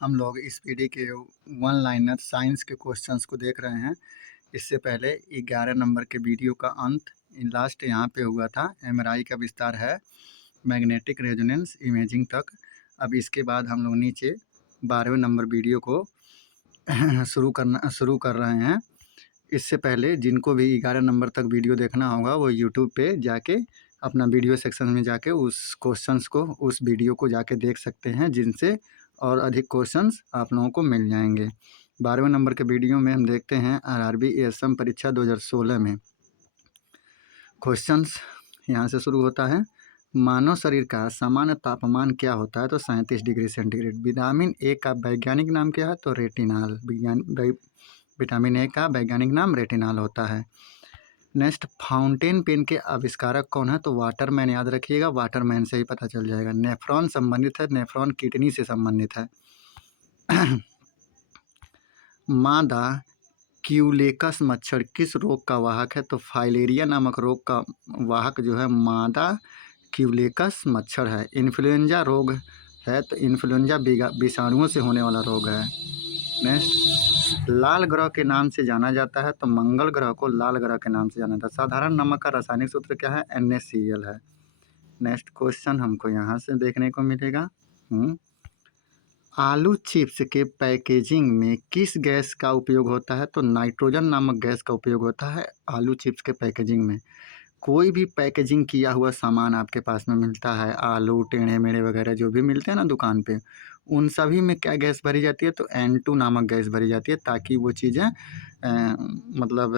हम लोग इस पीढ़ी के वन लाइनर साइंस के क्वेश्चंस को देख रहे हैं। इससे पहले 11 नंबर के वीडियो का अंत लास्ट यहाँ पे हुआ था। एमआरआई का विस्तार है मैग्नेटिक रेजोनेंस इमेजिंग तक। अब इसके बाद हम लोग नीचे 12वें नंबर वीडियो को शुरू कर रहे हैं। इससे पहले जिनको भी 11 नंबर तक वीडियो देखना होगा वो यूट्यूब पे जाके अपना वीडियो सेक्शन में जाके उस क्वेश्चंस को उस वीडियो को जाके देख सकते हैं, जिनसे और अधिक क्वेश्चंस आप लोगों को मिल जाएंगे। 12वें नंबर के वीडियो में हम देखते हैं आरआरबी एएसएम परीक्षा 2016 में क्वेश्चंस। यहाँ से शुरू होता है। मानव शरीर का सामान्य तापमान क्या होता है? तो 37 डिग्री सेंटीग्रेड। विटामिन ए का वैज्ञानिक नाम क्या है? तो रेटिनॉल। विटामिन ए का वैज्ञानिक नाम रेटिनॉल होता है। नेक्स्ट, फाउंटेन पेन के आविष्कारक कौन है? तो वाटरमैन। याद रखिएगा, वाटरमैन से ही पता चल जाएगा। नेफ्रॉन संबंधित है, नेफ्रॉन किडनी से संबंधित है। मादा क्यूलेकस मच्छर किस रोग का वाहक है? तो फाइलेरिया नामक रोग का वाहक जो है मादा क्यूलेकस मच्छर है। इन्फ्लुएंजा रोग है, तो इन्फ्लुएंजा विषाणुओं से होने वाला रोग है। नेक्स्ट, लाल ग्रह के नाम से जाना जाता है? तो मंगल ग्रह को लाल ग्रह के नाम से जाना जाता है। साधारण नमक का रासायनिक सूत्र क्या है? NaCl है। नेक्स्ट क्वेश्चन हमको यहाँ से देखने को मिलेगा। आलू चिप्स के पैकेजिंग में किस गैस का उपयोग होता है? तो नाइट्रोजन नामक गैस का उपयोग होता है आलू चिप्स के पैकेजिंग में। कोई भी पैकेजिंग किया हुआ सामान आपके पास में मिलता है, आलू टेढ़े मेढ़े वगैरह जो भी मिलते हैं ना दुकान पे, उन सभी में क्या गैस भरी जाती है? तो N2 नामक गैस भरी जाती है, ताकि वो चीज़ें मतलब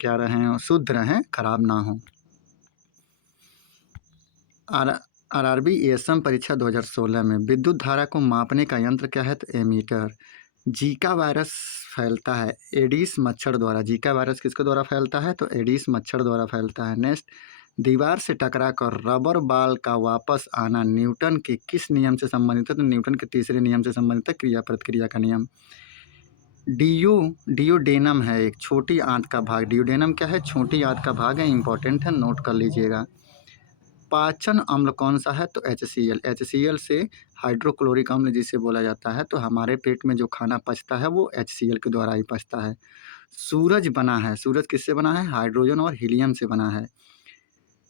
क्या रहें, शुद्ध रहें, खराब ना हो। आरआरबी एएसएम परीक्षा 2016 में विद्युत धारा को मापने का यंत्र क्या है? तो एमीटर। जीका वायरस फैलता है एडिस मच्छर द्वारा। जीका वायरस किसके द्वारा फैलता है? तो एडिस मच्छर द्वारा फैलता है। नेक्स्ट, दीवार से टकरा कर रबर बाल का वापस आना न्यूटन के किस नियम से संबंधित है? तो न्यूटन के तीसरे नियम से संबंधित है, क्रिया प्रतिक्रिया का नियम। डियोडेनम है एक छोटी आंत का भाग। डियोडेनम क्या है? छोटी आंत का भाग है, इंपॉर्टेंट है, नोट कर लीजिएगा। पाचन अम्ल कौन सा है? तो HCl। HCl से हाइड्रोक्लोरिक अम्ल जिसे बोला जाता है। तो हमारे पेट में जो खाना पचता है वो HCl के द्वारा ही पचता है। सूरज बना है, सूरज किससे बना है? हाइड्रोजन और हीलियम से बना है।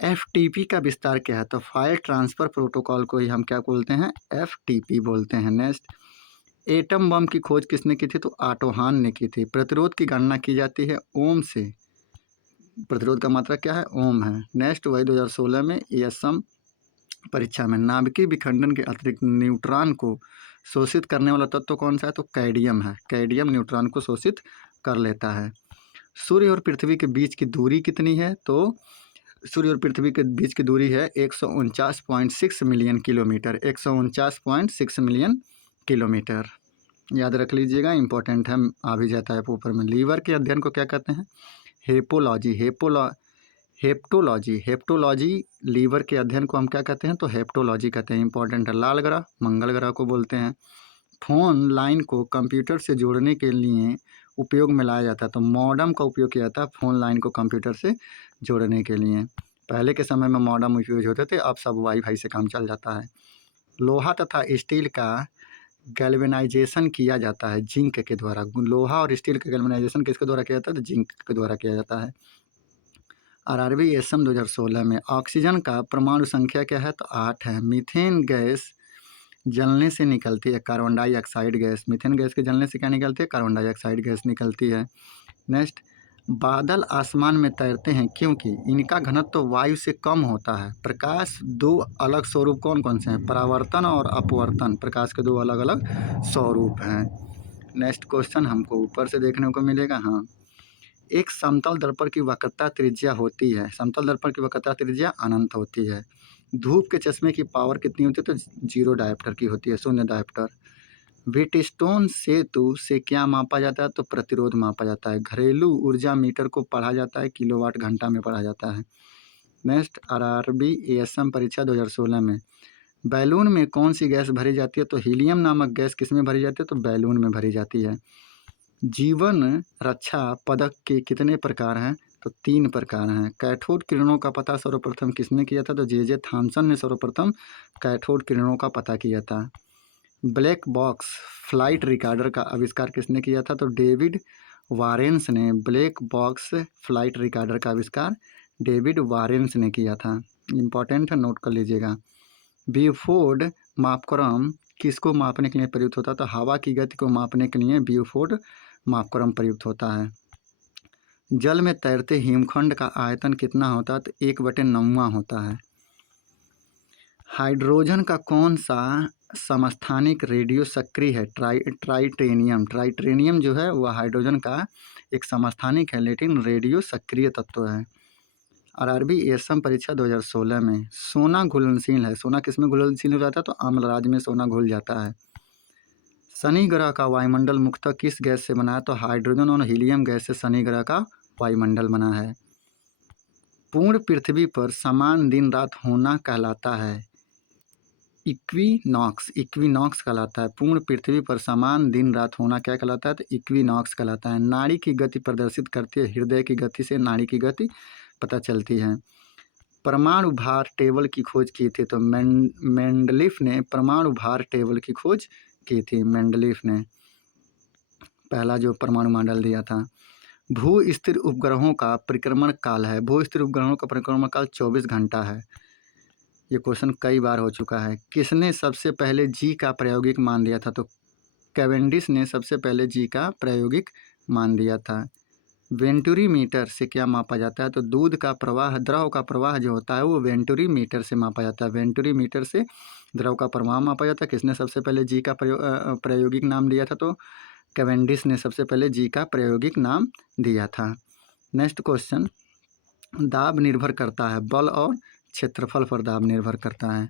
FTP का विस्तार क्या है? तो फाइल ट्रांसफ़र प्रोटोकॉल को ही हम क्या बोलते हैं? FTP बोलते हैं। नेक्स्ट, एटम बम की खोज किसने की थी? तो ऑटो हान ने की थी। प्रतिरोध की गणना की जाती है ओम से। प्रतिरोध का मात्रा क्या है? ओम है। नेक्स्ट, वही 2016 में एएसएम परीक्षा में नाभिकीय विखंडन के अतिरिक्त न्यूट्रॉन को शोषित करने वाला तत्व कौन सा है? तो कैडियम है। कैडियम न्यूट्रॉन को शोषित कर लेता है। सूर्य और पृथ्वी के बीच की दूरी कितनी है? तो सूर्य और पृथ्वी के बीच की दूरी है 149.6 मिलियन किलोमीटर। 149.6 million kilometre. याद रख लीजिएगा, इंपॉर्टेंट है, आ भी जाता है ऊपर में। लीवर के अध्ययन को क्या कहते हैं? हेपोलॉजी। हेप्टोलॉजी लीवर के अध्ययन को हम क्या कहते हैं? तो हेप्टोलॉजी कहते हैं, इंपॉर्टेंट है। लाल ग्रह मंगल ग्रह को बोलते हैं। फोन लाइन को कंप्यूटर से जोड़ने के लिए उपयोग में लाया जाता है। तो मॉडम का उपयोग किया जाता है फोन लाइन को कंप्यूटर से जोड़ने के लिए। पहले के समय में मॉडम उपयोग होते थे, अब सब वाईफाई से काम चल जाता है। लोहा तथा स्टील का गैल्वेनाइजेशन किया जाता है जिंक के द्वारा। लोहा और स्टील का गैल्वेनाइजेशन किसके द्वारा किया जाता है? तो जिंक के द्वारा किया जाता है। आरआरबी एएसएम 2016 में ऑक्सीजन का परमाणु संख्या क्या है? तो 8 है। मीथेन गैस जलने से निकलती है carbon dioxide gas. Methane gas के जलने से क्या निकलती है? कार्बन डाइऑक्साइड गैस निकलती है। नेक्स्ट, बादल आसमान में तैरते हैं क्योंकि इनका घनत्व तो वायु से कम होता है। प्रकाश दो अलग स्वरूप कौन कौन से हैं? परावर्तन और अपवर्तन। प्रकाश के दो अलग अलग स्वरूप हैं। नेक्स्ट क्वेश्चन हमको ऊपर से देखने को मिलेगा। हाँ, एक समतल दर्पण की वक्रता त्रिज्या होती है। समतल दर्पण की वक्रता त्रिज्या अनंत होती है। धूप के चश्मे की पावर कितनी होती है? तो 0 डायोप्टर की होती है, 0 डायोप्टर। व्हीटस्टोन सेतु से क्या मापा जाता है? तो प्रतिरोध मापा जाता है। घरेलू ऊर्जा मीटर को पढ़ा जाता है, किलोवाट घंटा में पढ़ा जाता है। नेक्स्ट, आरआरबी एएसएम परीक्षा 2016 में बैलून में कौन सी गैस भरी जाती है? तो हीलियम नामक गैस किस में भरी जाती है? तो बैलून में भरी जाती है। जीवन रक्षा पदक के कितने प्रकार हैं? तो 3 प्रकार हैं। कैथोड किरणों का पता सर्वप्रथम किसने किया था? तो जे थॉमसन ने सर्वप्रथम कैथोड किरणों का पता किया था। ब्लैक बॉक्स फ्लाइट रिकॉर्डर का आविष्कार किसने किया था? तो डेविड वारेंस ने ब्लैक बॉक्स फ्लाइट रिकॉर्डर का आविष्कार डेविड वारेंस ने किया था। इम्पॉर्टेंट है, नोट कर लीजिएगा। ब्यूफोर्ड मापक्रम किसको मापने के लिए प्रयुक्त होता है? तो हवा की गति को मापने के लिए ब्यूफोर्ड मापक्रम प्रयुक्त होता है। जल में तैरते हिमखंड का आयतन कितना होता है? तो 1/9 होता है। हाइड्रोजन का कौन सा समस्थानिक रेडियो सक्रिय है? ट्राइटेनियम। ट्राइटेनियम जो है वह हाइड्रोजन का एक समस्थानिक है, लेकिन रेडियो सक्रिय तत्व है। आरआरबी एसएम परीक्षा 2016 में सोना घुलनशील है। सोना किस में घुलनशील हो जाता है? तो अम्लराज में सोना घुल जाता है। शनि ग्रह का वायुमंडल मुख्यतः किस गैस से बना है? तो हाइड्रोजन और हीलियम गैस से शनि ग्रह का वायुमंडल बना है। पूर्ण पृथ्वी पर समान दिन रात होना कहलाता है इक्विनॉक्स। इक्विनॉक्स कहलाता है। पूर्ण पृथ्वी पर समान दिन रात होना क्या कहलाता है? तो इक्विनॉक्स कहलाता है। नाड़ी की गति प्रदर्शित करती है। हृदय की गति से नाड़ी की गति पता चलती है। परमाणु भार टेबल की खोज की थी? तो मेंडलीफ ने परमाणु भार टेबल की खोज की थी। मेंडलीफ ने पहला जो परमाणु मॉडल दिया था। भू स्थिर उपग्रहों का परिक्रमण काल है। भू स्थिर उपग्रहों का परिक्रमण काल 24 घंटा है। ये क्वेश्चन कई बार हो चुका है। किसने सबसे पहले जी का प्रायोगिक मान दिया था? तो कैवेंडिश ने सबसे पहले जी का प्रायोगिक मान दिया था। वेंटुरी मीटर से क्या मापा जाता है? तो दूध का प्रवाह, द्रव का प्रवाह जो होता है वो वेंटुरी मीटर से मापा जाता है। वेंटुरी मीटर से द्रव का प्रवाह मापा जाता है। किसने सबसे पहले जी का प्रायोगिक नाम दिया था? तो कैवेंडिश ने सबसे पहले जी का प्रायोगिक नाम दिया था। नेक्स्ट क्वेश्चन, दाब निर्भर करता है बल और क्षेत्रफल पर दाब निर्भर करता है।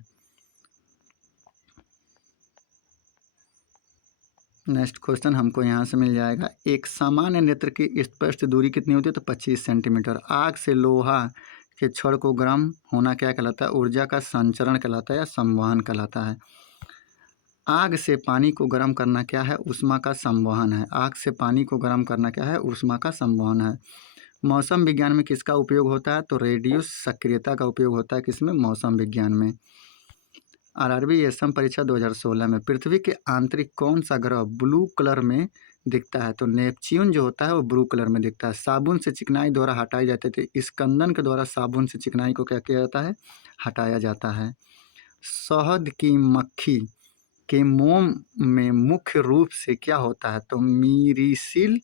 नेक्स्ट क्वेश्चन हमको यहाँ से मिल जाएगा। एक सामान्य नेत्र की स्पष्ट दूरी कितनी होती है? तो 25 सेंटीमीटर। आग से लोहा के छड़ को गर्म होना क्या कहलाता है? ऊर्जा का संचरण कहलाता है या संवहन कहलाता है। आग से पानी को गर्म करना क्या है? ऊष्मा का संवहन है। आग से पानी को गर्म करना क्या है? ऊष्मा का संवहन है। मौसम विज्ञान में किसका उपयोग होता है? तो रेडियो सक्रियता का उपयोग होता है। किसमें? मौसम विज्ञान में। आरआरबी एसएम परीक्षा 2016 में पृथ्वी के आंतरिक कौन सा ग्रह ब्लू कलर में दिखता है? तो नेपच्यून जो होता है वो ब्लू कलर में दिखता है। साबुन से चिकनाई द्वारा हटाई जाती थी। स्कंदन के द्वारा साबुन से चिकनाई को क्या किया जाता है? हटाया जाता है। शहद की मक्खी के मोम में मुख्य रूप से क्या होता है? तो मीरिसिल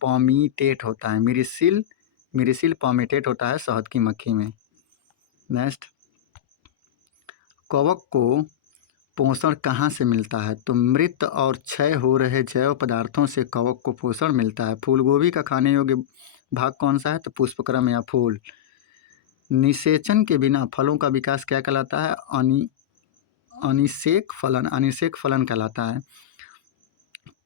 पॉमीटेट होता है। मीरिसिल पॉमीटेट होता है शहद की मक्खी में। नेक्स्ट, कवक को पोषण कहाँ से मिलता है? तो मृत और क्षय हो रहे जैव पदार्थों से कवक को पोषण मिलता है। फूलगोभी का खाने योग्य भाग कौन सा है? तो पुष्पक्रम या फूल। निषेचन के बिना फलों का विकास क्या कहलाता है? अनिषेक फलन कहलाता है।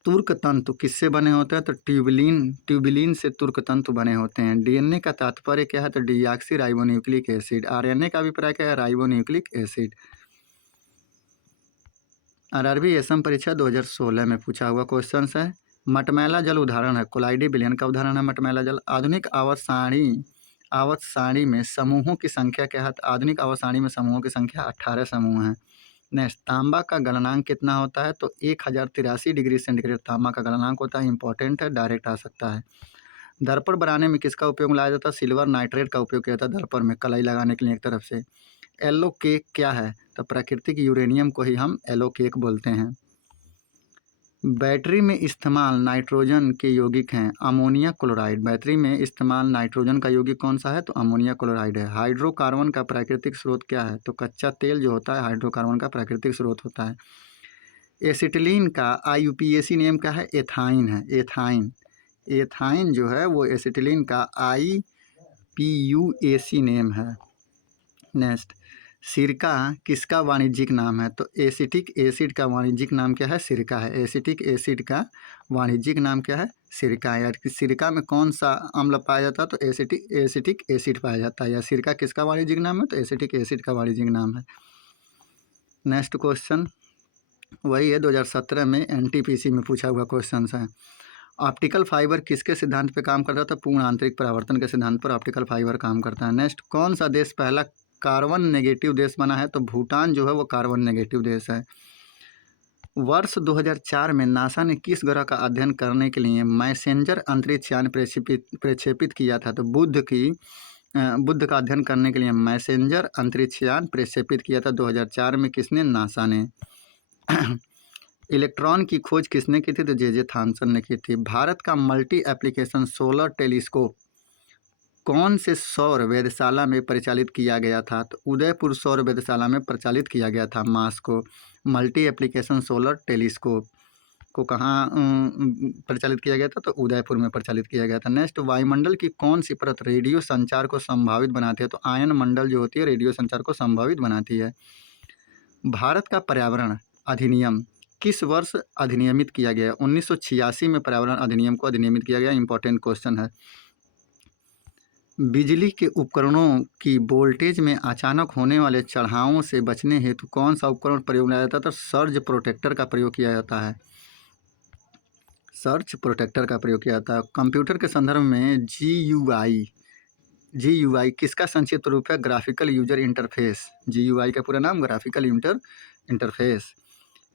तुर्क तंतु किससे बने होते हैं? तो ट्यूबिलिन से तुर्क तंतु बने होते हैं। डीएनए का तात्पर्य क्या है? तो डीऑक्सी राइबोन्यूक्लिक एसिड। आरएनए का अभिप्राय क्या है? Ribonucleic acid. आरआरबी एसएम परीक्षा 2016 में पूछा हुआ क्वेश्चन है। मटमैला जल उदाहरण है। कोलाइडी विलयन का उदाहरण है मटमैला जल। आधुनिक आवर्त सारणी में समूहों की संख्या क्या है? आधुनिक आवर्त सारणी में समूहों की संख्या 18 समूह हैं। नेक्स्ट, तांबा का गलनांक कितना होता है? तो 1083 डिग्री सेंटीग्रेड तांबा का गलनांक होता है। इंपॉर्टेंट है, डायरेक्ट आ सकता है। दर्पण बनाने में किसका उपयोग लाया जाता है? सिल्वर नाइट्रेट का उपयोग किया जाता है दर्पण में कलाई लगाने के लिए एक तरफ से। येलो केक क्या है? तो प्राकृतिक यूरेनियम को ही हम येलो केक बोलते हैं। बैटरी में इस्तेमाल नाइट्रोजन के यौगिक हैं अमोनिया क्लोराइड। बैटरी में इस्तेमाल नाइट्रोजन का यौगिक कौन सा है? तो अमोनिया क्लोराइड है। हाइड्रोकार्बन का प्राकृतिक स्रोत क्या है? तो कच्चा तेल जो होता है हाइड्रोकार्बन का प्राकृतिक स्रोत होता है। एसिटिलीन का IUPAC नेम क्या है? एथाइन है। एथाइन जो है वो एसिटिलीन का IPUAC नेम है। नेक्स्ट, सिरका किसका वाणिज्यिक नाम है? तो एसिटिक एसिड का वाणिज्यिक नाम क्या है? सिरका है। एसिटिक एसिड का वाणिज्यिक नाम क्या है? सिरका है। यार सिरका में कौन सा अम्ल पाया जाता है? तो एसिटिक एसिड पाया जाता है। या सिरका किसका वाणिज्यिक नाम है? तो एसिटिक एसिड का वाणिज्यिक नाम है। नेक्स्ट क्वेश्चन वही है 2017 में NTPC में पूछा हुआ क्वेश्चन है। ऑप्टिकल फाइबर किसके सिद्धांत पे काम करता है? तो पूर्ण आंतरिक परावर्तन के सिद्धांत पर ऑप्टिकल फाइबर काम करता है। नेक्स्ट, कौन सा देश पहला कार्बन नेगेटिव देश बना है? तो भूटान जो है वो कार्बन नेगेटिव देश है। वर्ष 2004 में नासा ने किस ग्रह का अध्ययन करने के लिए मैसेंजर अंतरिक्ष यान प्रक्षेपित किया था? तो बुध का अध्ययन करने के लिए मैसेंजर अंतरिक्ष यान प्रक्षेपित किया था 2004 में। किसने? नासा ने। इलेक्ट्रॉन की खोज किसने की थी? तो जे थॉमसन ने की थी। भारत का मल्टी एप्लीकेशन सोलर टेलीस्कोप कौन से सौर वेधशाला में परिचालित किया गया था? तो उदयपुर सौर वेधशाला में परिचालित किया गया था मास को। मल्टी एप्लीकेशन सोलर टेलीस्कोप को कहाँ परिचालित किया गया था? तो उदयपुर में परिचालित किया गया था। नेक्स्ट, वायुमंडल की कौन सी परत रेडियो संचार को संभावित बनाती है? तो आयन मंडल जो होती है रेडियो संचार को संभावित बनाती है। भारत का पर्यावरण अधिनियम किस वर्ष अधिनियमित किया गया? 1986 में पर्यावरण अधिनियम को अधिनियमित किया गया। इंपॉर्टेंट क्वेश्चन है। बिजली के उपकरणों की वोल्टेज में अचानक होने वाले चढ़ावों से बचने हेतु कौन सा उपकरण प्रयोग में लाया जाता है? तो सर्ज प्रोटेक्टर का प्रयोग किया जाता है। सर्च प्रोटेक्टर का प्रयोग किया जाता है। कंप्यूटर के संदर्भ में GUI किसका संक्षिप्त रूप है? Graphical user interface. GUI का पूरा नाम ग्राफिकल यूजर इंटरफेस।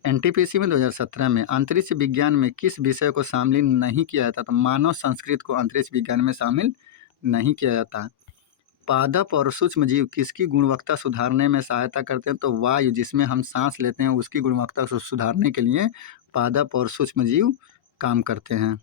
NTPC में 2017 में अंतरिक्ष विज्ञान में किस विषय को शामिल नहीं किया जाता? तो मानव संस्कृति को अंतरिक्ष विज्ञान में शामिल नहीं किया जाता। पादप और सूक्ष्म जीव किसकी गुणवत्ता सुधारने में सहायता करते हैं? तो वायु जिसमें हम सांस लेते हैं उसकी गुणवत्ता को सुधारने के लिए पादप और सूक्ष्म जीव काम करते हैं।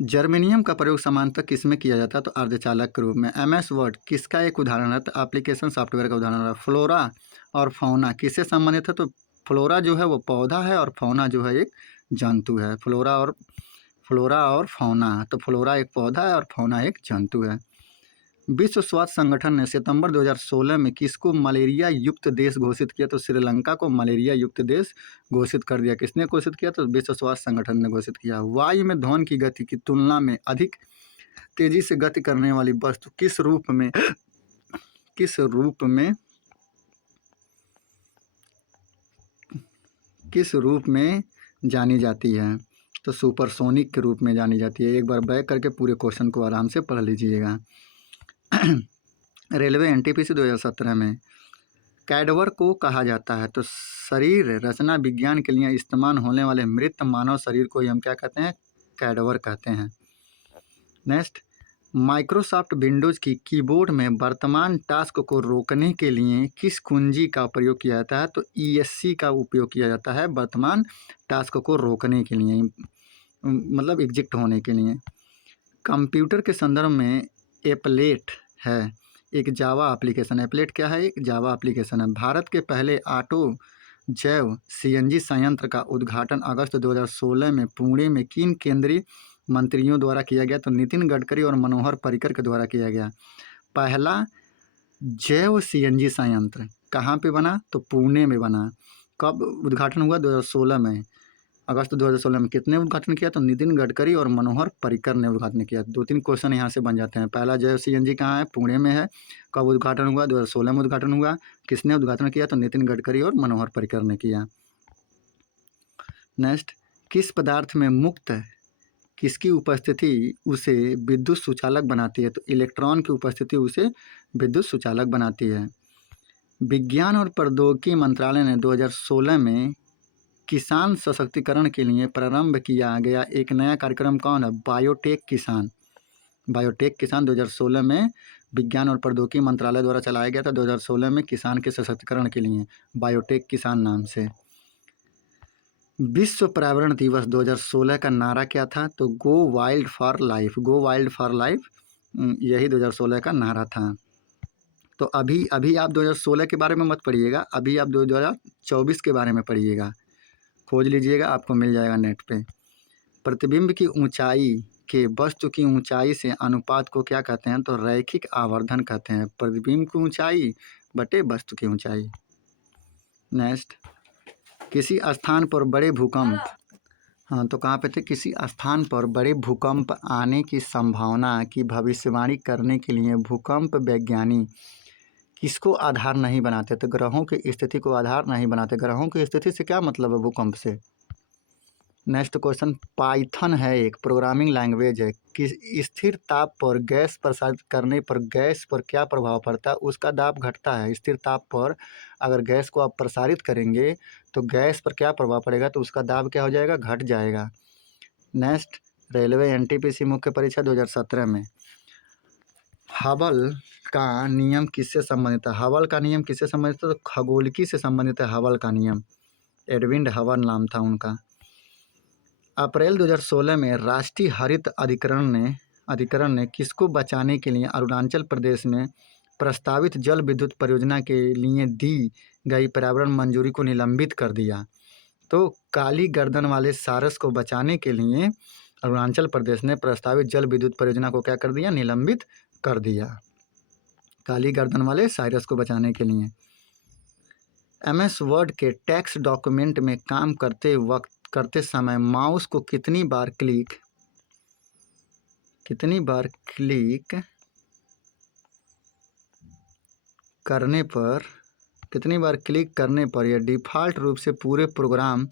जर्मेनियम का प्रयोग सामान्यतः किसमें किया जाता है? तो अर्धचालक के रूप में। MS वर्ड किसका एक उदाहरण है? तो एप्लीकेशन सॉफ्टवेयर का उदाहरण है। फ्लोरा और फौना किससे संबंधित है? तो फ्लोरा जो है वो पौधा है और फौना जो है एक जंतु है। फ्लोरा और फौना, तो फ्लोरा एक पौधा है और फौना एक जंतु है। विश्व स्वास्थ्य संगठन ने सितंबर 2016 में किसको मलेरिया युक्त देश घोषित किया? तो श्रीलंका को मलेरिया युक्त देश घोषित कर दिया। किसने घोषित किया? तो विश्व स्वास्थ्य संगठन ने घोषित किया। वायु में ध्वनि की गति की तुलना में अधिक तेजी से गति करने वाली वस्तु किस रूप में जानी जाती है? तो सुपरसोनिक के रूप में जानी जाती है। एक बार बैक करके पूरे क्वेश्चन को आराम से पढ़ लीजिएगा। रेलवे NTPC 2017 में कैडवर को कहा जाता है? तो शरीर रचना विज्ञान के लिए इस्तेमाल होने वाले मृत मानव शरीर को हम क्या कहते हैं? कैडवर कहते हैं। नेक्स्ट, माइक्रोसॉफ्ट विंडोज की कीबोर्ड में वर्तमान टास्क को रोकने के लिए किस कुंजी का प्रयोग किया जाता है? तो ESC का उपयोग किया जाता है वर्तमान टास्क को रोकने के लिए, मतलब एग्जिट होने के लिए। कंप्यूटर के संदर्भ में एप्लेट है एक जावा एप्लीकेशन। एप्लेट क्या है? एक जावा एप्लीकेशन है। भारत के पहले ऑटो जैव CNG संयंत्र का उद्घाटन अगस्त 2016 में पुणे में किन केंद्रीय मंत्रियों द्वारा किया गया? तो नितिन गडकरी और मनोहर पर्रिकर के द्वारा किया गया। पहला जैव CNG संयंत्र कहाँ पे बना? तो पुणे में बना। कब उद्घाटन हुआ? 2016 में, अगस्त 2016 में। कितने उद्घाटन किया? तो नितिन गडकरी और मनोहर पर्रिकर ने उद्घाटन किया। 2-3 क्वेश्चन यहाँ से बन जाते हैं। पहला जैव CNG कहाँ है? पुणे में है। कब उद्घाटन हुआ? 2016 में उद्घाटन हुआ। किसने उद्घाटन किया? तो नितिन गडकरी और मनोहर पर्रिकर ने किया। नेक्स्ट, किस पदार्थ में मुक्त किसकी उपस्थिति उसे विद्युत सुचालक बनाती है? तो इलेक्ट्रॉन की उपस्थिति उसे विद्युत सुचालक बनाती है। विज्ञान और प्रौद्योगिकी मंत्रालय ने 2016 में किसान सशक्तिकरण के लिए प्रारंभ किया गया एक नया कार्यक्रम कौन है? बायोटेक किसान। बायोटेक किसान 2016 में विज्ञान और प्रौद्योगिकी मंत्रालय द्वारा चलाया गया था। 2016 में किसान के सशक्तिकरण के लिए बायोटेक किसान नाम से। विश्व पर्यावरण दिवस 2016 का नारा क्या था? तो go wild for life. Go wild for life, यही 2016 का नारा था। तो अभी आप 2016 के बारे में मत पढ़िएगा, अभी आप 2024 के बारे में पढ़िएगा। खोज लीजिएगा, आपको मिल जाएगा नेट पे। प्रतिबिंब की ऊंचाई के वस्तु की ऊंचाई से अनुपात को क्या कहते हैं? तो रैखिक आवर्धन कहते हैं। प्रतिबिंब की ऊंचाई बटे वस्तु की ऊंचाई। नेक्स्ट, किसी स्थान पर बड़े भूकंप, तो कहाँ पे थे? किसी स्थान पर बड़े भूकंप आने की संभावना की भविष्यवाणी करने के लिए भूकंप वैज्ञानिक किसको आधार नहीं बनाते? तो ग्रहों की स्थिति को आधार नहीं बनाते। ग्रहों की स्थिति से क्या मतलब है? भूकंप से। नेक्स्ट क्वेश्चन, पाइथन है एक प्रोग्रामिंग लैंग्वेज है, किस स्थिर ताप पर गैस प्रसारित करने पर गैस पर क्या प्रभाव पड़ता है? उसका दाब घटता है। स्थिर ताप पर अगर गैस को आप प्रसारित करेंगे तो गैस पर क्या प्रभाव पड़ेगा? तो उसका दाब क्या हो जाएगा? घट जाएगा। नेक्स्ट, रेलवे एनटीपीसी मुख्य परीक्षा 2017 में हबल का नियम किससे संबंधित है? हबल का नियम किससे संबंधित है? तो खगोलिकी से संबंधित है हबल का नियम। एडविन हबल नाम था उनका। अप्रैल 2016 में राष्ट्रीय हरित अधिकरण ने किसको बचाने के लिए अरुणाचल प्रदेश में प्रस्तावित जल विद्युत परियोजना के लिए दी गई पर्यावरण मंजूरी को निलंबित कर दिया? तो काली गर्दन वाले सारस को बचाने के लिए अरुणाचल प्रदेश ने प्रस्तावित जल विद्युत परियोजना को क्या कर दिया? निलंबित कर दिया, काली गर्दन वाले साइरस को बचाने के लिए। MS वर्ड के टेक्स्ट डॉक्यूमेंट में काम करते समय माउस को कितनी बार क्लिक करने पर यह डिफ़ॉल्ट रूप से पूरे प्रोग्राम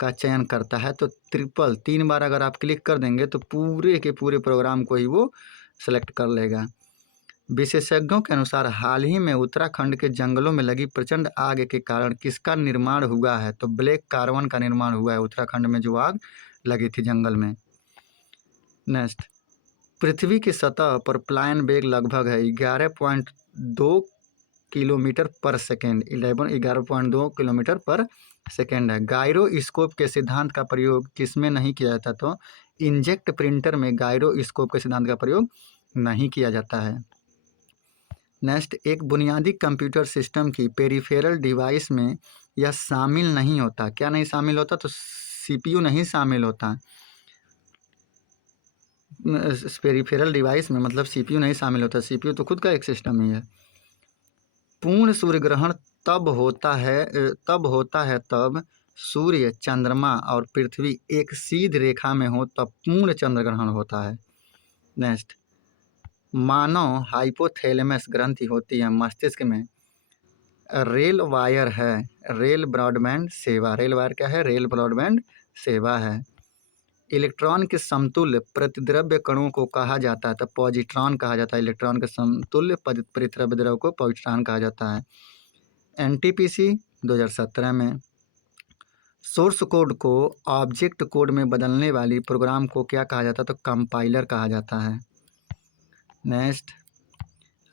का चयन करता है? तो ट्रिपल 3 बार अगर आप क्लिक कर देंगे तो पूरे के पूरे प्रोग्राम को ही वो सेलेक्ट कर लेगा। विशेषज्ञों के अनुसार हाल ही में उत्तराखंड के जंगलों में लगी प्रचंड आग के कारण किसका निर्माण हुआ है? तो ब्लैक कार्बन का निर्माण हुआ है उत्तराखंड में जो आग लगी थी जंगल में। नेक्स्ट, पृथ्वी की सतह पर प्लायन वेग लगभग है 11.2 किलोमीटर पर सेकेंड। 11.2 किलोमीटर पर सेकेंड है। गायरोस्कोप के सिद्धांत का प्रयोग किसमें नहीं किया जाता? तो इंजेक्ट प्रिंटर में गायरोस्कोप के सिद्धांत का प्रयोग नहीं किया जाता है। नेक्स्ट, एक बुनियादी कंप्यूटर सिस्टम की पेरिफेरल डिवाइस में यह शामिल नहीं होता। क्या नहीं शामिल होता? तो CPU नहीं शामिल होता। पेरिफेरल डिवाइस में मतलब CPU नहीं शामिल होता। CPU तो खुद का एक सिस्टम ही है। पूर्ण सूर्य ग्रहण तब होता है तब सूर्य, चंद्रमा और पृथ्वी एक सीधी रेखा में हो तब पूर्ण चंद्र ग्रहण होता है। नेक्स्ट, मानव हाइपोथैलेमस ग्रंथि होती है मस्तिष्क में। रेल वायर है रेल ब्रॉडबैंड सेवा। रेल वायर क्या है? रेल ब्रॉडबैंड सेवा है। इलेक्ट्रॉन के समतुल्य प्रतिद्रव्य कणों को कहा जाता है? तो पॉजिट्रॉन कहा जाता है। इलेक्ट्रॉन के समतुल्य प्रतिद्रव्य द्रव को पॉजिट्रॉन कहा जाता है। NTPC 2017 में सोर्स कोड को ऑब्जेक्ट कोड में बदलने वाली प्रोग्राम को क्या कहा जाता है? तो कंपाइलर कहा जाता है। नेक्स्ट,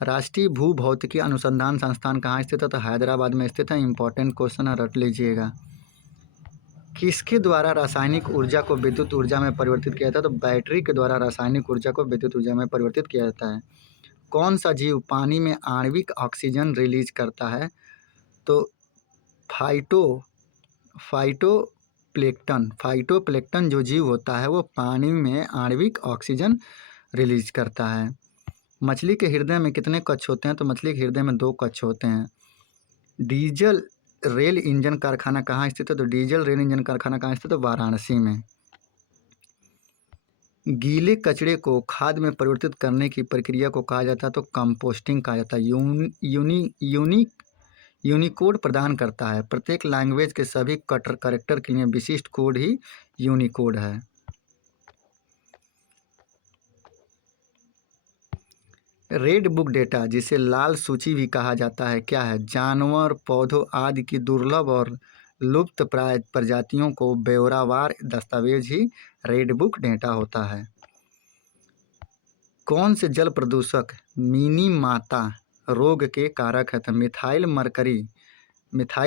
राष्ट्रीय भूभौतिकी अनुसंधान संस्थान कहाँ स्थित है? तो हैदराबाद में स्थित है। इंपॉर्टेंट क्वेश्चन है, रट लीजिएगा। किसके द्वारा रासायनिक ऊर्जा को विद्युत ऊर्जा में परिवर्तित किया जाता है? तो बैटरी के द्वारा रासायनिक ऊर्जा को विद्युत ऊर्जा में परिवर्तित किया जाता है। कौन सा जीव पानी में आणविक ऑक्सीजन रिलीज करता है? तो फाइटोप्लैंक्टन जो जीव होता है वो पानी में आणविक ऑक्सीजन रिलीज करता है। मछली के हृदय में कितने कक्ष होते हैं? तो मछली के हृदय में 2 कक्ष होते हैं। डीजल रेल इंजन कारखाना कहाँ स्थित है? तो डीजल रेल इंजन कारखाना कहाँ स्थित है? वाराणसी में। गीले कचरे को खाद में परिवर्तित करने की प्रक्रिया को कहा जाता है? तो कंपोस्टिंग कहा जाता है। यूनिकोड प्रदान करता है। प्रत्येक लैंग्वेज के सभी कैरेक्टर के लिए विशिष्ट कोड ही यूनिकोड है। रेड बुक डेटा, जिसे लाल सूची भी कहा जाता है, क्या है? जानवर, पौधों आदि की दुर्लभ और लुप्त प्राय प्रजातियों को ब्यौरावार दस्तावेज ही रेड बुक डेटा होता है। कौन से जल प्रदूषक मिनीमाता रोग के कारक है? तो मिथाइल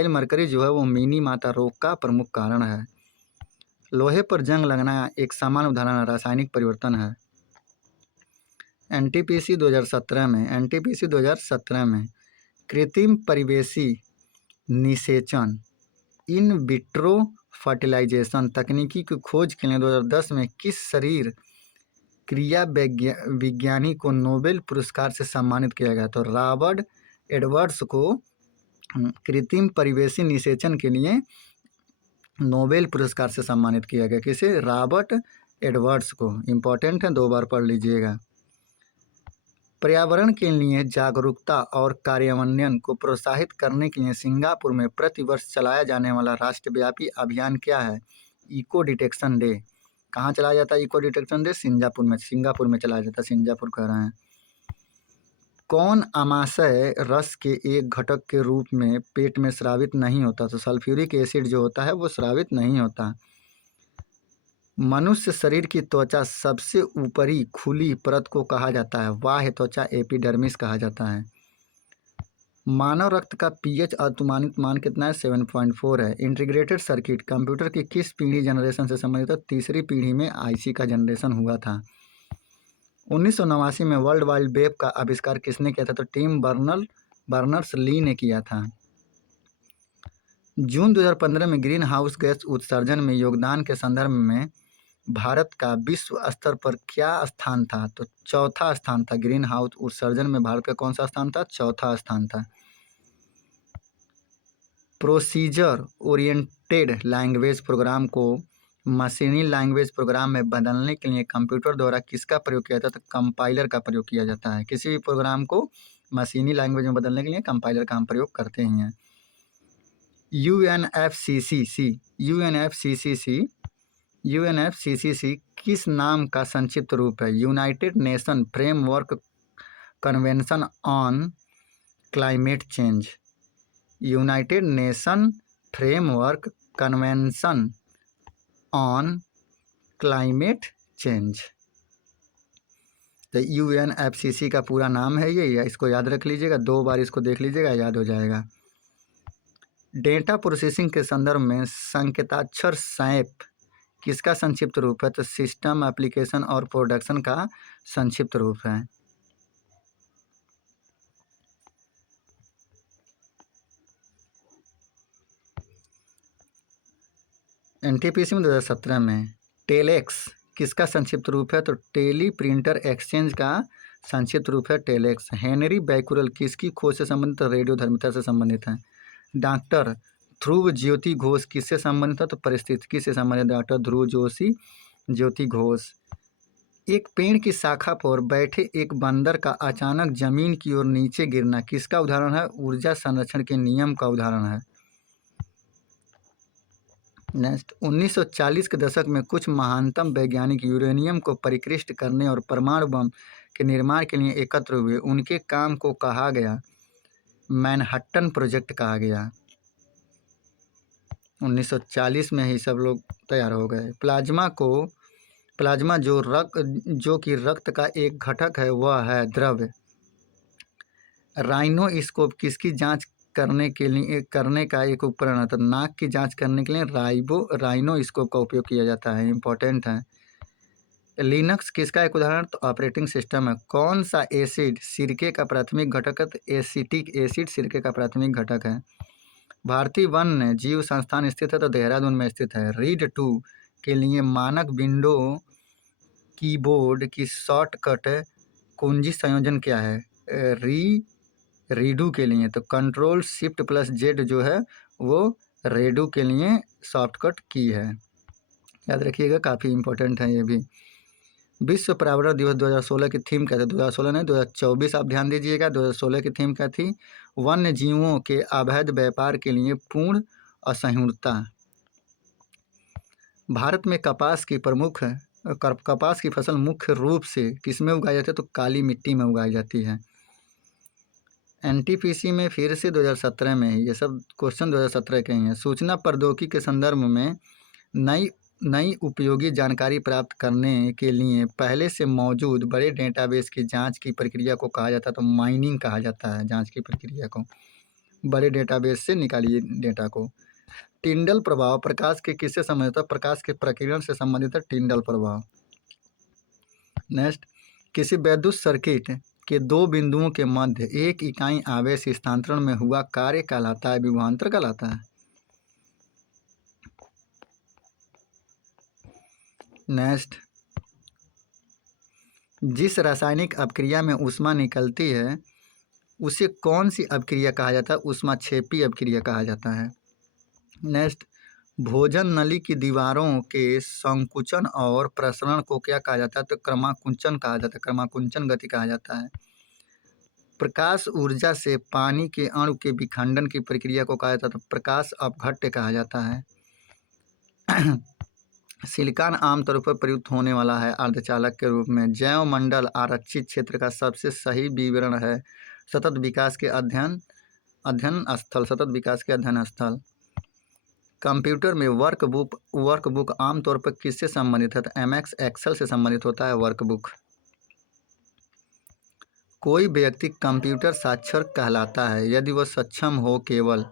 मरकरी जो है वो मिनीमाता रोग का प्रमुख कारण है। लोहे पर जंग लगना एक सामान्य उदाहरण रासायनिक परिवर्तन है। NTPC 2017 में कृत्रिम परिवेशी निषेचन इन विट्रो फर्टिलाइजेशन तकनीकी की खोज के लिए 2010 में किस शरीर क्रिया विज्ञानी को नोबेल पुरस्कार से सम्मानित किया गया? तो रॉबर्ट एडवर्ड्स को कृत्रिम परिवेशी निषेचन के लिए नोबेल पुरस्कार से सम्मानित किया गया। किसे? रॉबर्ट एडवर्ड्स को। इम्पोर्टेंट है, 2 बार पढ़ लीजिएगा। पर्यावरण के लिए जागरूकता और कार्यान्वयन को प्रोत्साहित करने के लिए सिंगापुर में प्रतिवर्ष चलाया जाने वाला राष्ट्रव्यापी अभियान क्या है? Echo detection day. कहाँ चलाया जाता है इको डिटेक्शन डे? सिंगापुर में चलाया जाता है। सिंगापुर कह रहे हैं। कौन अमाशय रस के एक घटक के रूप में पेट में स्रावित नहीं होता? तो सल्फ्यूरिक एसिड जो होता है वो स्रावित नहीं होता। मनुष्य शरीर की त्वचा सबसे ऊपरी खुली परत को कहा जाता है? बाह्य त्वचा, एपिडर्मिस कहा जाता है। मानव रक्त का पीएच अनुमानित मान कितना है? 7.4 है। इंटीग्रेटेड सर्किट कंप्यूटर की किस पीढ़ी जनरेशन से संबंधित है? तीसरी पीढ़ी में आईसी का जनरेशन हुआ था। 1989 में वर्ल्ड वाइड वेब का आविष्कार किसने किया था? तो टिम बर्नर्स ली ने किया था। जून 2015 में ग्रीन हाउस गैस उत्सर्जन में योगदान के संदर्भ में भारत का विश्व स्तर पर क्या स्थान था? तो चौथा स्थान था। ग्रीन हाउस उत्सर्जन में भारत का कौन सा स्थान था? चौथा स्थान था। प्रोसीजर ओरिएंटेड लैंग्वेज प्रोग्राम को मशीनी लैंग्वेज प्रोग्राम में बदलने के लिए कंप्यूटर द्वारा किसका प्रयोग किया जाता है? तो कंपाइलर का प्रयोग किया जाता है। किसी भी प्रोग्राम को मशीनी लैंग्वेज में बदलने के लिए कंपाइलर का हम प्रयोग करते ही हैं। यूएनएफसीसीसी किस नाम का संक्षिप्त रूप है? United nation framework convention on climate change. United nation framework convention on climate change. तो यूएनएफसीसी का पूरा नाम है ये, या इसको याद रख लीजिएगा, 2 बार इसको देख लीजिएगा, याद हो जाएगा। डेटा प्रोसेसिंग के संदर्भ में संकेताक्षर सैप किसका संक्षिप्त रूप है? तो सिस्टम, एप्लीकेशन और प्रोडक्शन का संक्षिप्त रूप है। एनटीपीसी में 2017 में टेलेक्स किसका संक्षिप्त रूप है? तो टेली प्रिंटर एक्सचेंज का संक्षिप्त रूप है टेलेक्स। हेनरी बैकुरल किसकी खोज से संबंधित? रेडियोधर्मिता से संबंधित है। डॉक्टर ध्रुव ज्योति घोष किससे संबंधित है? तो पारिस्थितिकी से संबंधित डॉक्टर ध्रुव जोशी ज्योति घोष। एक पेड़ की शाखा पर बैठे एक बंदर का अचानक जमीन की ओर नीचे गिरना किसका उदाहरण है? ऊर्जा संरक्षण के नियम का उदाहरण है। नेक्स्ट, 1940 के दशक में कुछ महानतम वैज्ञानिक यूरेनियम को परिष्कृत करने और परमाणु बम के निर्माण के लिए एकत्र हुए। उनके काम को कहा गया मैनहट्टन प्रोजेक्ट कहा गया। 1940 में ही सब लोग तैयार हो गए। प्लाज्मा जो कि रक्त का एक घटक है वह है द्रव्य। राइनोस्कोप किसकी जांच करने का एक उपकरण है? तो नाक की जांच करने के लिए राइनोस्कोप का उपयोग किया जाता है। इंपॉर्टेंट है। लिनक्स किसका एक उदाहरण? तो ऑपरेटिंग सिस्टम है। कौन सा एसिड सिरके का प्राथमिक घटक है? तो एसिटिक एसिड सिरके का प्राथमिक घटक है। भारतीय वन्य जीव संस्थान स्थित है? तो देहरादून में स्थित है। रीड टू के लिए मानक विंडो कीबोर्ड की शॉर्टकट कुंजी संयोजन क्या है? रीडू के लिए तो Ctrl+Shift+Z जो है वो रेडू के लिए शॉर्टकट की है। याद रखिएगा, काफ़ी इंपॉर्टेंट है ये भी। विश्व पर्यावरण दिवस 2016 की थीम क्या थी? 2016 नहीं, 2024 आप ध्यान दीजिएगा। 2016 की थीम क्या थी? वन्य जीवों के अवैध व्यापार के लिए पूर्ण असहिष्णुता। भारत में कपास की फसल मुख्य रूप से किसमें उगाई जाती है? तो काली मिट्टी में उगाई जाती है। एनटीपीसी में फिर से 2017 में ही, ये सब क्वेश्चन 2017 के ही हैं। सूचना प्रौद्योगिकी के संदर्भ में नई उपयोगी जानकारी प्राप्त करने के लिए पहले से मौजूद बड़े डेटाबेस की जांच की प्रक्रिया को कहा जाता है? तो माइनिंग कहा जाता है जांच की प्रक्रिया को। बड़े डेटाबेस से निकालिए डेटा को। टिंडल प्रभाव प्रकाश के किससे संबंधित है? प्रकाश के प्रकीर्णन से संबंधित है टिंडल प्रभाव। नेक्स्ट, किसी वैद्युत सर्किट के 2 बिंदुओं के मध्य एक इकाई आवेश स्थानांतरण में हुआ कार्य कहलाता है? विभवांतर कहलाता है। नेक्स्ट, जिस रासायनिक अपक्रिया में ऊष्मा निकलती है उसे कौन सी अपक्रिया कहा जाता है? ऊष्माक्षेपी अपक्रिया कहा जाता है। नेक्स्ट, भोजन नली की दीवारों के संकुचन और प्रसरण को क्या कहा जाता है? तो क्रमाकुंचन कहा जाता है। क्रमाकुंचन गति कहा जाता है। प्रकाश ऊर्जा से पानी के अणु के विखंडन की प्रक्रिया को कहा जाता है? तो प्रकाश अपघट्य कहा जाता है। सिलिकॉन आमतौर पर प्रयुक्त होने वाला है अर्धचालक के रूप में। जैव मंडल आरक्षित क्षेत्र का सबसे सही विवरण है। सतत विकास के अध्ययन स्थल, सतत विकास के अध्ययन स्थल। कंप्यूटर में वर्कबुक आमतौर पर किससे संबंधित है? तो एमएस एक्सेल से संबंधित होता है वर्कबुक। कोई व्यक्ति कंप्यूटर साक्षर कहलाता है यदि वह सक्षम हो, केवल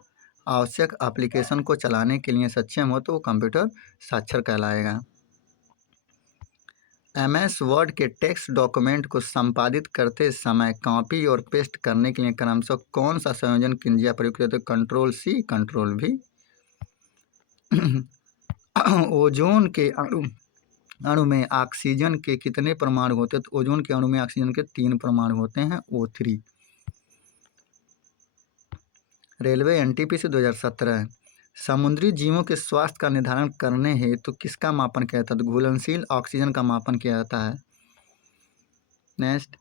आवश्यक एप्लीकेशन को चलाने के लिए सक्षम हो तो वो कंप्यूटर साक्षर कहलाएगा। एमएस वर्ड के टेक्स्ट डॉक्यूमेंट को संपादित करते समय कॉपी और पेस्ट करने के लिए क्रमशः कौन सा संयोजन किंजिया प्रयुक्त होता है? कंट्रोल-C, कंट्रोल-V। ओजोन के अणु में ऑक्सीजन के कितने परमाणु होते हैं? तो ओजोन के अणु में ऑक्सीजन के 3 परमाणु होते हैं, O3। Railway NTPC 2017। समुद्री जीवों के स्वास्थ्य का निर्धारण करने हेतु तो किसका मापन किया जाता है? तो घुलनशील ऑक्सीजन का मापन किया जाता है। नेक्स्ट,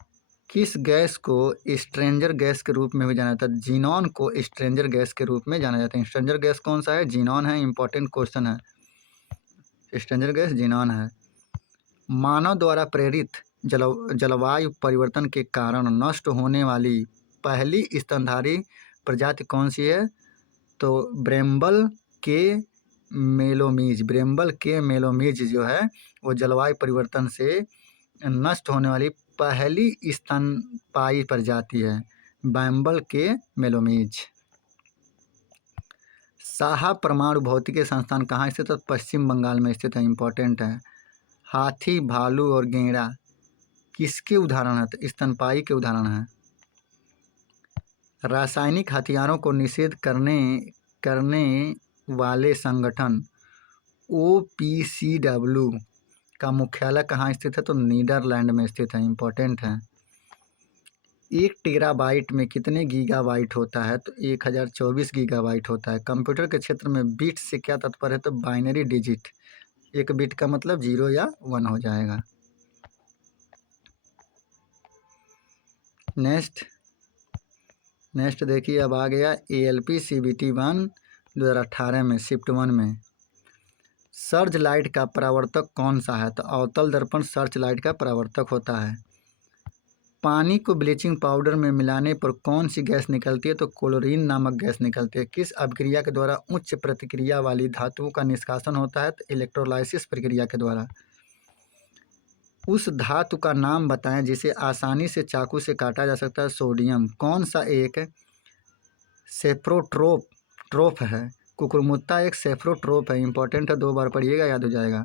किस गैस को स्ट्रेंजर गैस के रूप में भी जाना जाता है? जीनॉन को स्ट्रेंजर गैस के रूप में जाना जाता है। स्ट्रेंजर गैस कौन सा है? जीनॉन है। इंपॉर्टेंट क्वेश्चन है, स्ट्रेंजर गैस जीनॉन है। मानव द्वारा प्रेरित जलवायु परिवर्तन के कारण नष्ट होने वाली पहली स्तनधारी प्रजाति कौन सी है? तो ब्रेम्बल के मेलोमीज जो है वो जलवायु परिवर्तन से नष्ट होने वाली पहली स्तनपायी प्रजाति है, ब्रेम्बल के मेलोमीज। साहा परमाणु भौतिकी संस्थान कहाँ स्थित है? पश्चिम बंगाल में स्थित है। इंपॉर्टेंट है। हाथी, भालू और गैंडा किसके उदाहरण है? तो स्तनपायी के उदाहरण हैं। रासायनिक हथियारों को निषेध करने वाले संगठन OPCW का मुख्यालय कहाँ स्थित है? तो नीदरलैंड में स्थित है। इंपॉर्टेंट है। 1 टेराबाइट में कितने गीगाबाइट होता है? तो 1024 गीगाबाइट होता है। कंप्यूटर के क्षेत्र में बिट से क्या तात्पर्य है? तो बाइनरी डिजिट। एक बिट का मतलब 0 या 1 हो जाएगा। नेक्स्ट देखिए, अब आ गया ALP CBT 1 2018 में शिफ्ट 1 में। सर्च लाइट का परावर्तक कौन सा है? तो अवतल दर्पण सर्च लाइट का परावर्तक होता है। पानी को ब्लीचिंग पाउडर में मिलाने पर कौन सी गैस निकलती है? तो क्लोरीन नामक गैस निकलती है। किस अभिक्रिया के द्वारा उच्च प्रतिक्रिया वाली धातुओं का निष्कासन होता है? तो इलेक्ट्रोलाइसिस प्रक्रिया के द्वारा। उस धातु का नाम बताएं जिसे आसानी से चाकू से काटा जा सकता है। सोडियम। कौन सा एक सेप्रोट्रोप है? कुकुरमुत्ता एक सेप्रोट्रोप है। इंपॉर्टेंट है, 2 बार पढ़िएगा, याद हो जाएगा।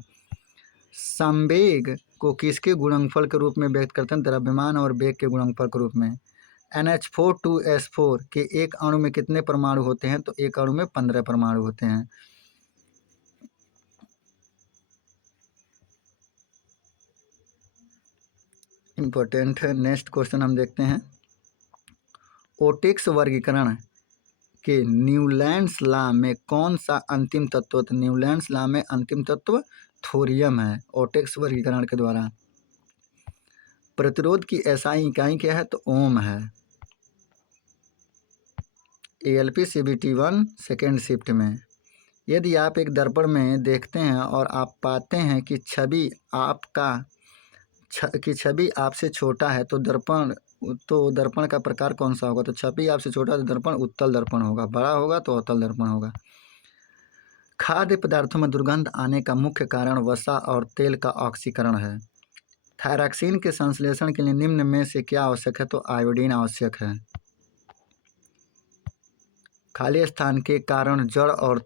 संवेग को किसके गुणनफल के रूप में व्यक्त करते हैं? द्रव्यमान और वेग के गुणनफल के रूप में। NH4 2S4 के एक अणु में कितने परमाणु होते हैं? तो एक अणु में 15 परमाणु होते हैं। इंपॉर्टेंट है। नेक्स्ट क्वेश्चन हम देखते हैं। ओटेक्स वर्गीकरण के न्यूलैंड्स लॉ में कौन सा अंतिम तत्व? तो न्यूलैंड्स लॉ में अंतिम तत्व थोरियम है, ओटेक्स वर्गीकरण के द्वारा। प्रतिरोध की SI इकाई क्या है? तो ओम है। ALP CBT 1 सेकेंड शिफ्ट में। यदि आप एक दर्पण में देखते हैं और आप पाते हैं कि छवि आपसे छोटा है तो दर्पण का प्रकार कौन सा होगा? तो छवि आपसे छोटा है तो दर्पण उत्तल दर्पण होगा, बड़ा होगा तो अवतल दर्पण होगा। खाद्य पदार्थों में दुर्गंध आने का मुख्य कारण वसा और तेल का ऑक्सीकरण है। थायरॉक्सिन के संश्लेषण के लिए निम्न में से क्या आवश्यक है? तो आयोडीन आवश्यक है। खाली स्थान के कारण जड़ और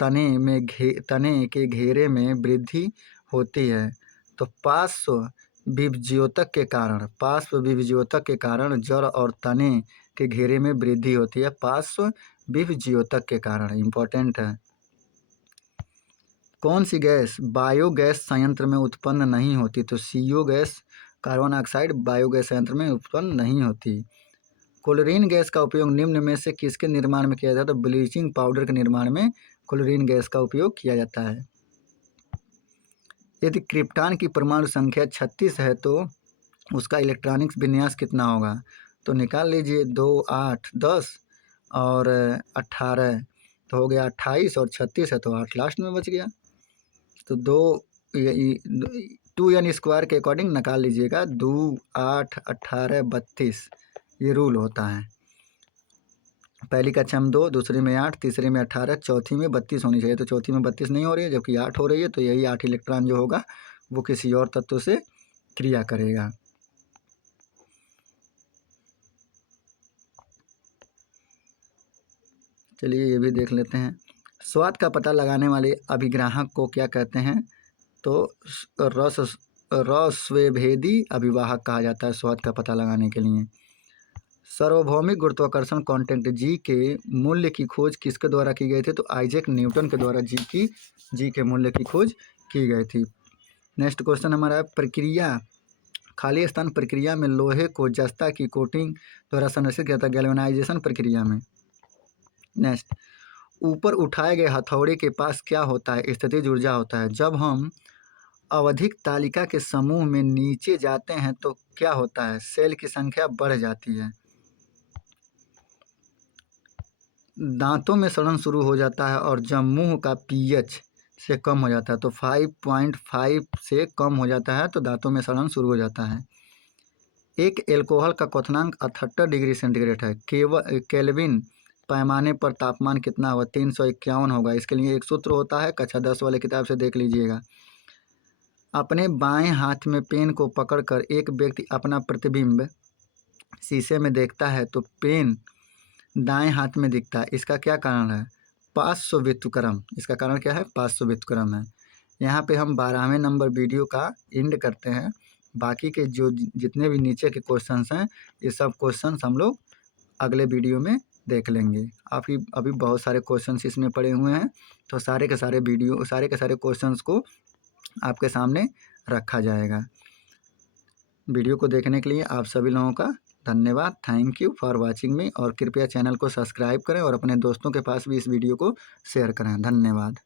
तने के घेरे में वृद्धि होती है। तो पार्श्व विभज्योतक के कारण जड़ और तने के घेरे में वृद्धि होती है। पार्श्व विभज्योतक के कारण। इंपॉर्टेंट है। कौन सी गैस बायोगैस संयंत्र में उत्पन्न नहीं होती? तो CO gas, carbon oxide biogas संयंत्र में उत्पन्न नहीं होती। क्लोरीन गैस का उपयोग निम्न में से किसके निर्माण में किया जाता है? तो ब्लीचिंग पाउडर के निर्माण में क्लोरीन गैस का उपयोग किया जाता है। यदि क्रिप्टॉन की परमाणु संख्या 36 है तो उसका इलेक्ट्रॉनिक्स विन्यास कितना होगा? तो निकाल लीजिए, 2, 8, 10 और 18 तो हो गया 28 और 36 है तो 8 लास्ट में बच गया। तो 2 2n² के अकॉर्डिंग निकाल लीजिएगा। 2, 8, 18, 32 ये रूल होता है। पहली कक्षा में 2, दूसरी में 8, तीसरी में 18, चौथी में 32 होनी चाहिए। तो चौथी में 32 नहीं हो रही है, जबकि 8 हो रही है। तो यही 8 इलेक्ट्रॉन जो होगा वो किसी और तत्व से क्रिया करेगा। चलिए ये भी देख लेते हैं। स्वाद का पता लगाने वाले अभिग्राहक को क्या कहते हैं? तो रसस्वेभेदी अभिवाहक कहा जाता है स्वाद का पता लगाने के लिए। सार्वभौमिक गुरुत्वाकर्षण कांस्टेंट जी के मूल्य की खोज किसके द्वारा की गई थी? तो आइजैक न्यूटन के द्वारा जी के मूल्य की खोज की गई थी। नेक्स्ट क्वेश्चन हमारा है, प्रक्रिया खाली स्थान प्रक्रिया में लोहे को जस्ता की कोटिंग द्वारा संरक्षित किया था गैल्वेनाइजेशन प्रक्रिया में। नेक्स्ट, ऊपर उठाए गए हथौड़े के पास क्या होता है? स्थितिज ऊर्जा होता है। जब हम आवधिक तालिका के समूह में नीचे जाते हैं तो क्या होता है? सेल की संख्या बढ़ जाती है। दांतों में सड़न शुरू हो जाता है और जब मुंह का pH से कम हो जाता है, तो 5.5 से कम हो जाता है तो दांतों में सड़न शुरू हो जाता है। एक एल्कोहल का क्वथनांक 78 डिग्री सेंटीग्रेड है। केल्विन पैमाने पर तापमान कितना होगा? 351 होगा। इसके लिए एक सूत्र होता है, कक्षा 10 वाले किताब से देख लीजिएगा। अपने बाएं हाथ में पेन को पकड़कर एक व्यक्ति अपना प्रतिबिंब शीशे में देखता है तो पेन दाएं हाथ में दिखता है। इसका क्या कारण है? पार्श्वव्युत्क्रम। इसका कारण क्या है? पार्श्वव्युत्क्रम है। यहाँ पे हम 12वें नंबर वीडियो का एंड करते हैं। बाकी के जो जितने भी नीचे के क्वेश्चंस हैं, ये सब क्वेश्चंस हम लोग अगले वीडियो में देख लेंगे। अभी बहुत सारे क्वेश्चंस इसमें पड़े हुए हैं, तो सारे के सारे क्वेश्चंस को आपके सामने रखा जाएगा। वीडियो को देखने के लिए आप सभी लोगों का धन्यवाद। Thank you for watching me. और कृपया चैनल को सब्सक्राइब करें और अपने दोस्तों के पास भी इस वीडियो को शेयर करें। धन्यवाद।